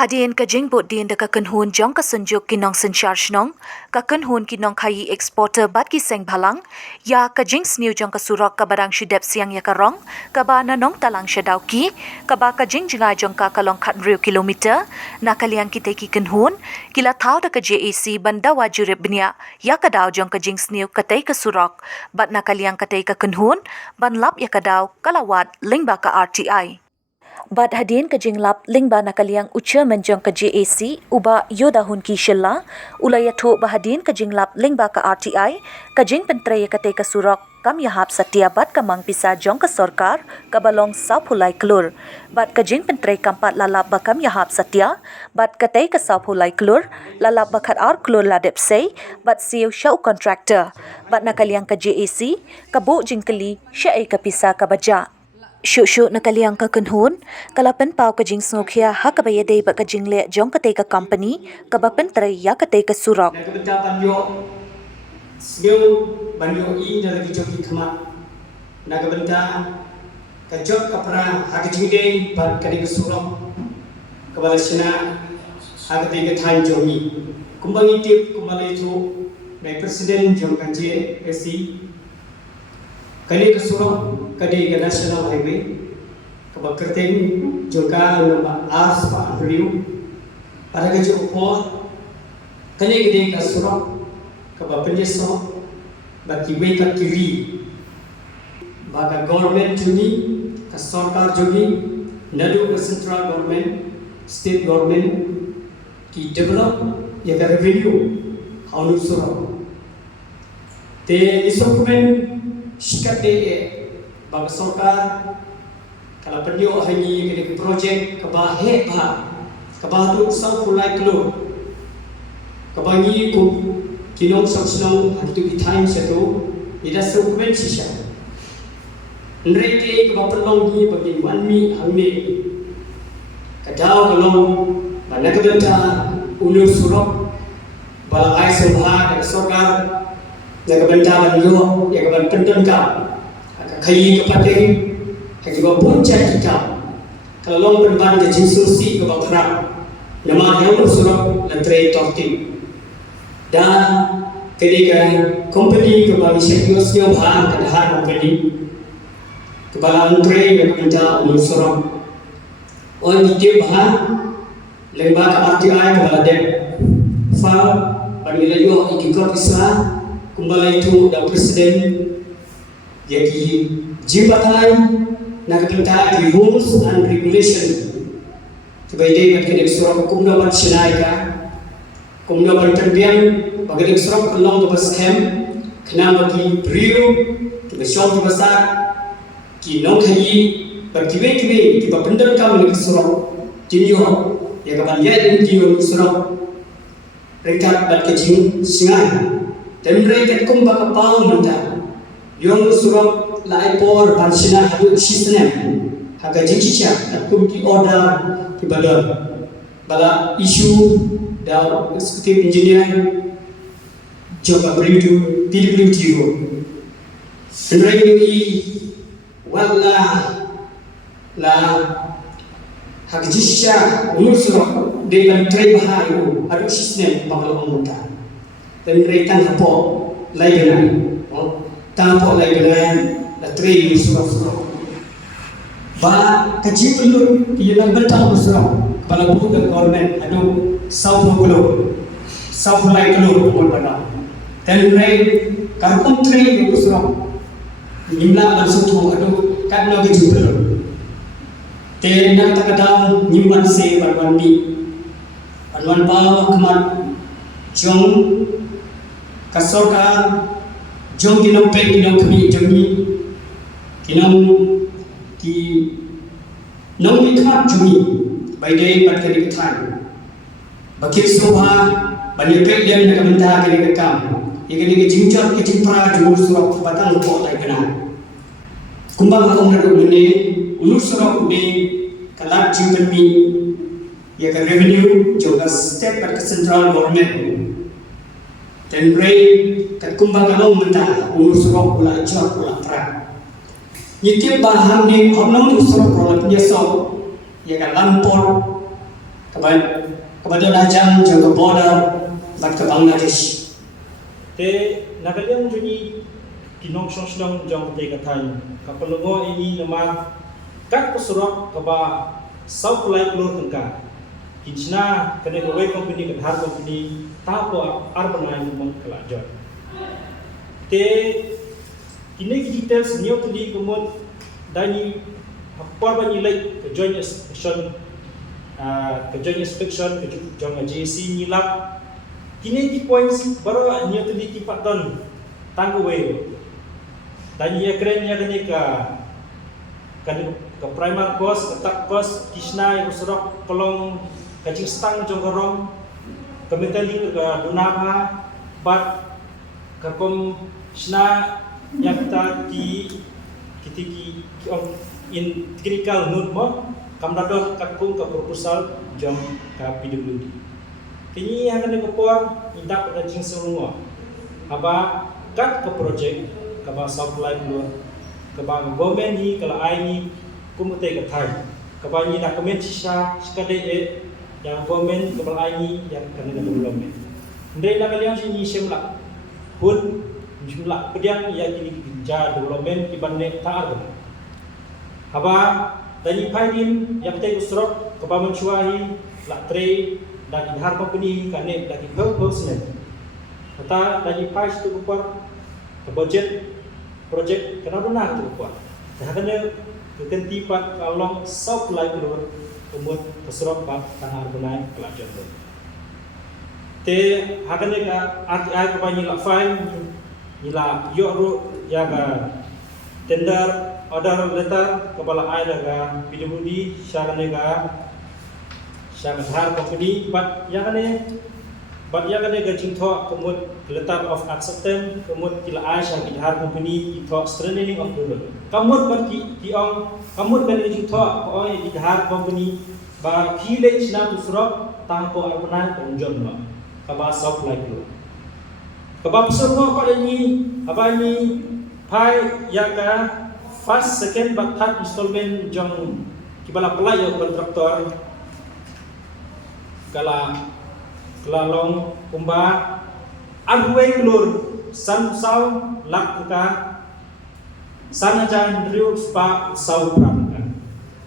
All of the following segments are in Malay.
Hadien ka jingbot din da kakenhun jong kasunjuk kinong sencharge nong, kakenhun kinong kayi exporter bat ki seng balang, ya ka jing sniu jong kasurok kabarang shidep siang ya karong, kaba na nong talang syadaw ki, kaba ka jing jingay jong kakalong katrio kilometer, na kaliang kita ki kenhun, kila tau da ka JAC banda wajurip benya, ya kadaw jong ka jing sniu katay kasurok, bat na kaliang katay ka kenhun, ban lap ya kadaw kalawat lingba ka RTI. Bad hadin ka jinglap lingba na kaliang ucha menjong ka JAC uba yodahun ki shilla ulaya tho bahadin ka jinglap lingba ka RTI ka jing pentraya katay ka surok kam yahap satya bat kamang pisa jong ka sorkar kabalong saphulai klur bat ka jing pentray kampat lalap bakam yahap satya bat katay ka saphulai klur lalap bakat ar klur ladep say bat siu syau contractor bat na kaliang ka JAC kabo jingkeli syai ka pisa ka baja. Syuk-syuk na kaliang ka kenhun, kalapan pau ka jing snokia ha ka bayadai ba ka jing le jong katay ka company, kabapan taray ya katay ka surok. Nagkabenta banyo, sniu banyo i na lagi joki kama. Nagkabenta kajok kapra ha ka jing day ba katay ka surok. Kabala siya na ha katay ka thain jomi. Kumbang itip kumbala ito may president jong ka JAC. Kali ke surau kadi ke national highway kebakerting juga nama ars pak Riu pada ke Johor kali ke surau kebapenyeso bagi weka kiri baga government juni ke sarkar juni nadu ke central government state government ki develop ya ke revenue haulu surau te isukumen Sikat de bagi sarkar kalau penyo hanyi kini projek kebahe bah kebahatu sang pulai kelu kebangi ku kinong saksenong hatu itain satu ida dokumen sisa nrete kebapelong ni bagi wanmi hammi kadau kalong manakadata ulur surok bala ai subha sarkar jaga bentaban yo jaga ban penton ka khayi ka pate hajiba punca kita kalau long penban de jinsusi ka bakra nama yang surab lantre torti da ketika company ka bagi serius yo bhan ka har company ka bala lantre ka benta surab on di bhan lemba ka RTI ka bala de fa bagi layo ikikot isla kumbala itu dan presiden yaki jimbatai nak tentang di rules and regulation sebagai mat kene surah kumda ban sinaika kumda ban terbiang bagi surah kelong ke scam kena bagi rio ke shop besar ki nong khayi bagi we ki bapendar kam ni surah jinyo ya kaban ya din jinyo surah rekat bat ke jing singai dan mereka kumbang kapal menda, yang surau laipor bansina hadu sistem, haga jingsya, kumki order kibadar, bala isu dan eksekutif engineer, coba beridu PWTO. Mereka ini wala la haga jingsya umur surau dengan terbahayu hadu sistem bakal muda. Dan mereka tapo lagi la trade surau ba kecil dulu yang bertahu surau kalau bukan government adu south like pun pada dan mereka karpun trade surau nimla langsung tu adu kan lagi jumpa te nak takadang nyimban se barwan ba kemat jong kasorkar jong kinong pek kinong kami jami kinong ki nong ikhat jami by day pat kani kathan bakit soba bani pek dem na kamenta kani kakam ikani ke jingjar ke jimpra jumur surau batang ko tai kana kumbang ka ongna do ne ulur surau ne kalat jimpen mi ya ka revenue juga step pat ke central government dan rei kat kumbang kalong mentah ulur surau pula jawab pula pra Nyitip bahan di honong usur prolet nyesau ya kan lampor kepada dajang juga border bat ke Bangladesh. Te nakaliang juni kinong song jong te katay kapalungo ini nama kat kusurok kaba South Light Lur tengka kinchna kene ko way company kan har company tapo arbanay mong kalajon. Te kini details niyo tuli kumot dani hapar ba nilay ka joint inspection ke jong JC nilap kini di points baru niyo tuli tipaton tanggo way dani ya keren ya kene ka primer course ka tak course kisna yang surok pelong kacing stang jong karong kementali ka dunama bat ka kom sna yang kita ki in technical note mo kam dador kakung ka proposal jom ka PWD kini hangan ko por indak ka jing surungo aba kat ka project ka ba South Light Lur ka ba government ni kala ai ni kumute ka thai ka ba ni na comment sisa skade yang government ka ba ai ni yang kan development ndai na kalian ni semla hun jumlah pediang ia kini ja development ibane taar haba tani paidin yang te usrok ka ba mencuahi la tre dan har company kane lagi purpose kata tani pais tu kupar ke budget project kena benar tu kupar dah kena kenti pat along South Light Lur umut usrok pat tanah benai pelajar tu te hakane ka ai ka banyi la file ila yo ya ga tender order letter kepala ai daga PWD syagane ga syagahar company but ya kane ga jingtho kumut letter of acceptance kumut kila ai syagahar company itho strengthening of the kamut bat ki ong kamut kan jingtho ko ai jinghar company ba khile chna usrok tangko arpana konjon no kaba South Light Lur kaba semua pada ini apa ini pai yaga first second but third installment jong kibala pelai kontraktor kala long umba arway Lur san sau lakka sanajan riu spa sau pram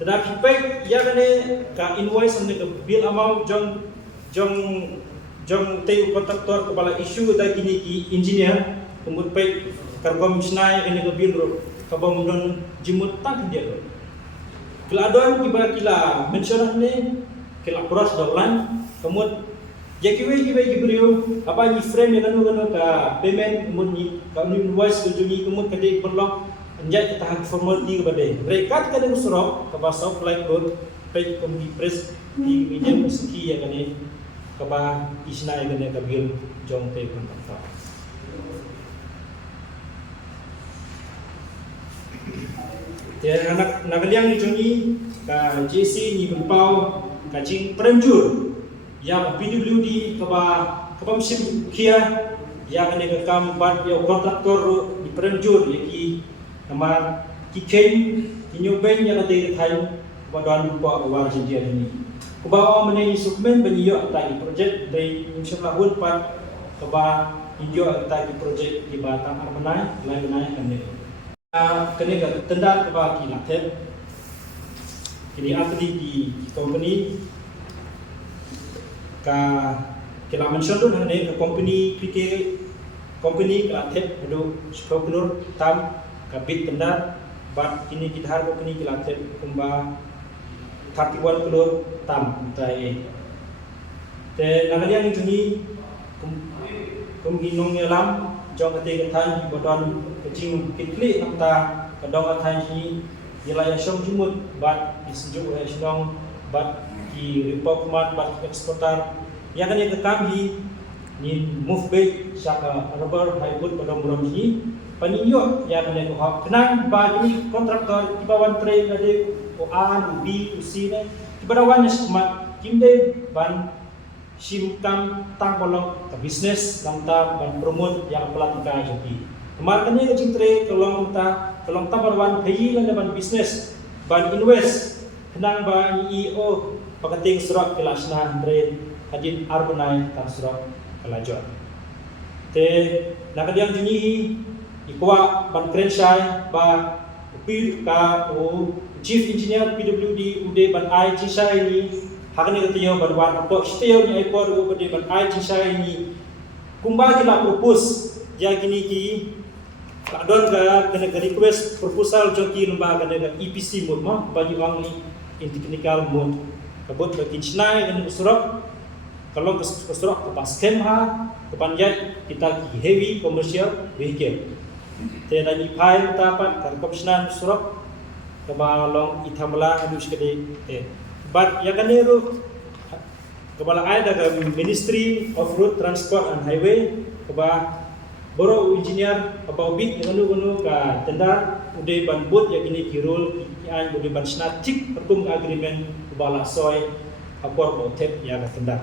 tetapi pai yaga ne ka invoice ne ka bill amount jong te kontraktor kepala isu ta kini ki engineer kumut pai karbom snai ene ko bilro kabom don jimut tak dia ro kila don kila mention ne kila cross dolan kumut yakiwe gibriu apa ni frame yang anu ka payment kumut ni ka invoice ko juni kumut kade perlo anjay kita hak formality ke bade rekat kade usrok ka South Light Lur pai kom di press di media meski ya kane kaba isna igane kabil jong te kontraktor ya anak nagaliang ni joni ka JC ni bempau ka jing perenjur ya PWD kaba mesin kia ya kane ka kam bat ya kontraktor di perenjur yaki nama kiken kinyoben ya kate thai badan bupa awar jinjia ni kubawa meneni sukmen banyo tadi project dari insya Allah pat keba injo tadi project di Batang Armenai lain kene kene ga tenda keba ki latep kini atli di company ka kila mention tu nane ka company company ka latep do spokenur tam ka bit tenda bat kini kita company ki latep kumba 31 Lur tam tai te nagalian ini kum ginong ngelam jong ate kan bodon kecing kitli namta kadong atai ni yela ya syong jumut bat isjuk ya syong bat ki report mat bat eksportar ya kan yang kami ni move back syaka rubber haibut bodong bodong ni paninyo ya kan yang ko kenang ba ni kontraktor di bawah train ade o A, B, C ne kibarawan nes mat kimde ban simkam tang bolong ke bisnes namta ban promote yang pelatika jadi Kemarin ni kecing tre kalau tabar wan kayi lan ban business ban invest kenang ban EO pakating surat kelasna tre hadin arbanai tar surat kelajuan. Te nakadiang junyi ikwa ban krensai ba upi ka o chief engineer PWD ude ban ai chisai ni hakani ketiyo ban wan apok sitiyo ni aipor ude ban ai chisai ni kumba kila propose ya kini ki kadon ka kena request proposal joki lembaga kena EPC mode ma bagi wang ni in technical mode kabut ka kinchnai kena usurok kalau usurok ke pas scam ha ke panjat kita heavy commercial vehicle te dan ipai tapat kar komsnan usurok ke balong ithamla adus kede but ya kaneru kepala ai daga Ministry of Road Transport and Highway keba boro engineer apa ubit yang anu ka tenda ude ban bot ya kini kirul yang ude ban snatik pertum agreement bala soy akor botet ya ka tenda